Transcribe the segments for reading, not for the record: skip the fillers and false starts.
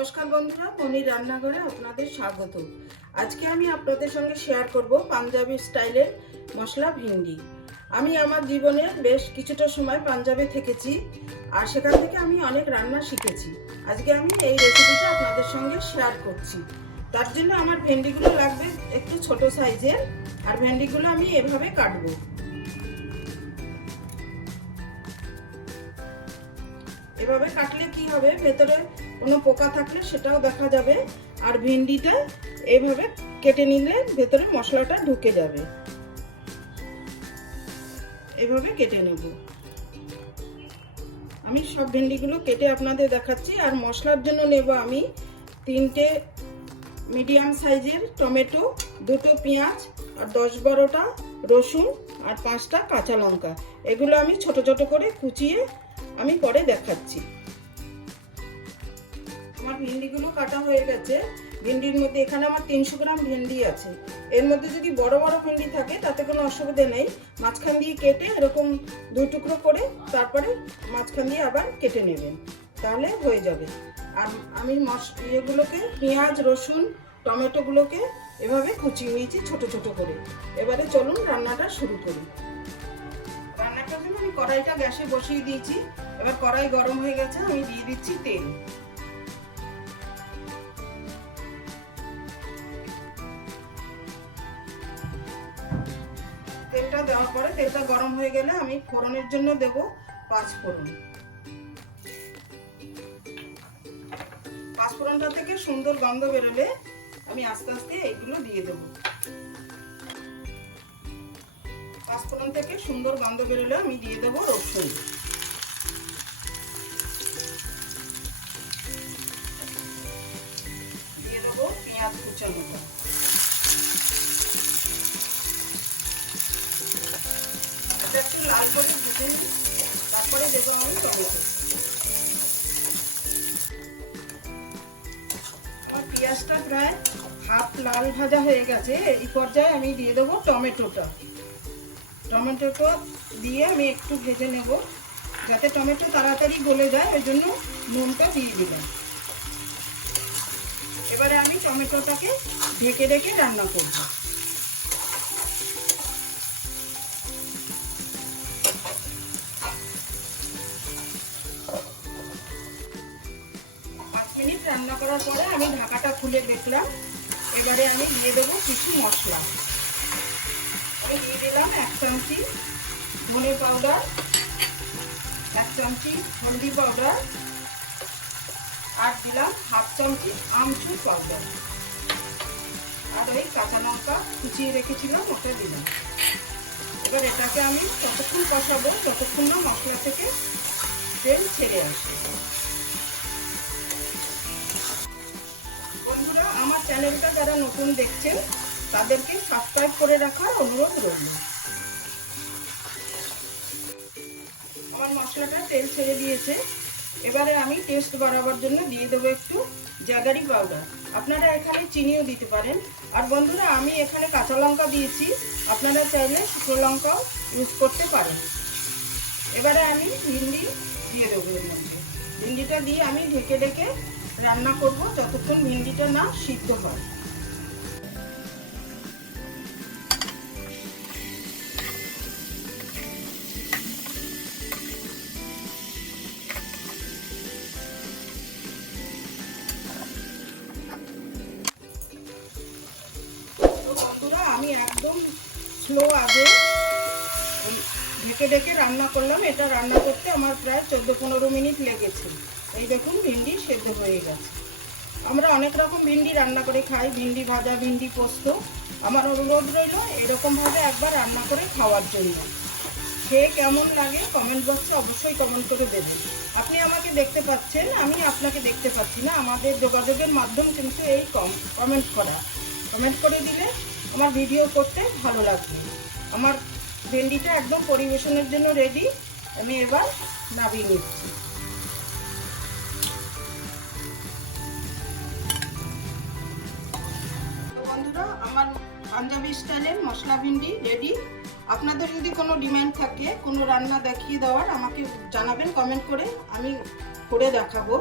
নমস্কার বন্ধুরা, মনির রান্নাঘরে আপনাদের স্বাগত। আজকে আমি আপনাদের সঙ্গে শেয়ার করব পাঞ্জাবি স্টাইলের মশলা ভিন্ডি। আমি আমার জীবনে বেশ কিছুটা সময় পাঞ্জাবে থেকেছি, আর সেখান থেকে আমি অনেক রান্না শিখেছি। আজকে আমি এই রেসিপিটা আপনাদের সঙ্গে শেয়ার করছি। তার জন্য আমার ভেন্ডিগুলো লাগবে একটু ছোট সাইজের, আর ভেন্ডিগুলো আমি এভাবে কাটবো। এভাবে কাটলে কি হবে, ভেতরে কোনো পোকা থাকলে সেটাও দেখা যাবে, আর ভেন্ডিটা এইভাবে কেটে নিলে ভেতরে মশলাটা ঢুকে যাবে। এভাবে কেটে নেব। আমি সব ভেন্ডিগুলো কেটে আপনাদের দেখাচ্ছি। আর মশলার জন্য নেব আমি 3টে মিডিয়াম সাইজের টমেটো, 2টো পেঁয়াজ, আর 10-12টা রসুন, আর 5টা কাঁচা লঙ্কা। এগুলো আমি ছোট ছোট করে কুচিয়ে আমি পরে দেখাচ্ছি। আমার ভেন্ডিগুলো কাটা হয়ে গেছে। ভেন্ডির মধ্যে এখানে আমার 300 গ্রাম ভেন্ডি আছে। এর মধ্যে যদি বড় বড় ভেন্ডি থাকে তাতে কোনো অসুবিধা নেই, মাঝখান দিয়ে কেটে এরকম 2 টুকরো করে তারপরে মাঝখান দিয়ে আবার কেটে নেবেন, তাহলে হয়ে যাবে। আর আমি এগুলোকে পেঁয়াজ, রসুন, টমেটোগুলোকে এভাবে কুচিয়ে নিয়েছি ছোট ছোট করে। এবারে চলুন রান্নাটা শুরু করি। রান্নাটার জন্য আমি কড়াইটা গ্যাসে বসিয়ে দিয়েছি। এবার কড়াই গরম হয়ে গেছে, আমি দিয়ে দিচ্ছি তেল। তেলটা দেওয়ার পরে তেলটা গরম হয়ে গেলে আমি ফোড়নের জন্য দেব 5 ফোড়ন। 5 ফোড়নটা থেকে সুন্দর গন্ধ বেরোলে আমি আস্তে আস্তে এইগুলো দিয়ে দেব। 5 ফোড়ন থেকে সুন্দর গন্ধ বেরোলে আমি দিয়ে দেব রসুন। দিয়ে দেবো পেঁয়াজ কুচানোটা। একটু লাল করে ভেজে নিই, তারপরে দেবো আমি টমেটো। আমার পেঁয়াজটা প্রায় হাফ লাল ভাজা হয়ে গেছে। এই পর্যায়ে আমি দিয়ে দেবো টমেটোটা। টমেটোটা দিয়ে আমি একটু ভেজে নেব, যাতে টমেটো তাড়াতাড়ি গলে যায়, ওই জন্য নুনটা দিয়ে দিলাম। এবারে আমি টমেটোটাকে ঢেকে ঢেকে রান্না করব। রান্না করার পরে আমি ঢাকাটা খুলে দেখলাম। এবারে আমি দিয়ে দেবো কিছু মশলা। আমি দিয়ে দিলাম 1 চামচি ধনে পাউডার, 1 চামচি হলদি পাউডার, আর দিলাম 1/2 চামচি আমচুর পাউডার, আর ওই কাঁচা লঙ্কা কুচিয়ে রেখেছিলাম ওটা দিলাম। এবার এটাকে আমি ততক্ষণ কষাবো যতক্ষণ না মশলা থেকে তেল ছেড়ে আসে। বন্ধুরা, আমার চ্যানেলটা যারা নতুন দেখছেন তাদেরকে সাবস্ক্রাইব করে রাখার অনুরোধ রইল। আমার মশলাটা তেল ছেড়ে দিয়েছে। এবারে আমি টেস্ট বাড়াবার জন্য দিয়ে দেবো একটু জাগারি পাউডার। আপনারা এখানে চিনিও দিতে পারেন। আর বন্ধুরা, আমি এখানে কাঁচা লঙ্কা দিয়েছি, আপনারা চাইলে শুকনো লঙ্কাও ইউজ করতে পারেন। এবারে আমি ভিন্ডি দিয়ে দেবো এর মধ্যে। ভিন্ডিটা দিয়ে আমি ঢেকে ঢেকে রান্না করব যতক্ষণ ভিন্ডিটা না সিদ্ধ হয়। বন্ধুরা, আমি একদম স্লো আগে ঢেকে ঢেকে রান্না করলাম। এটা রান্না করতে আমার প্রায় 14-15 মিনিট লেগেছে। এই দেখুন ভিন্ডি সেদ্ধ হয়ে গেছে। আমরা অনেক রকম ভিন্ডি রান্না করে খাই, ভিন্ডি ভাজা, ভিন্ডি পোস্ত। আমার অনুরোধ রইল এরকমভাবে একবার রান্না করে খাওয়ার জন্য। খেয়ে কেমন লাগে কমেন্ট বক্সে অবশ্যই কমেন্ট করে দেবেন। আপনি আমাকে দেখতে পাচ্ছেন, আমি আপনাকে দেখতে পাচ্ছি না। আমাদের যোগাযোগের মাধ্যম কিন্তু এই কমেন্ট করা। কমেন্ট করে দিলে আমার ভিডিও করতে ভালো লাগবে। আমার ভেন্ডিটা একদম পরিবেশনের জন্য রেডি। আমি এবার নামিয়ে নিচ্ছি। বন্ধুরা, আমার পাঞ্জাবি স্টাইলের মশলা ভিন্ডি রেডি। আপনাদের যদি কোনো ডিমান্ড থাকে, কোনো রান্না দেখিয়ে দেওয়ার, আমাকে জানাবেন কমেন্ট করে, আমি করে দেখাবো।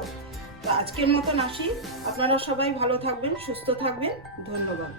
তো তো আজকের মতন আসি, আপনারা সবাই ভালো থাকবেন, সুস্থ থাকবেন, ধন্যবাদ।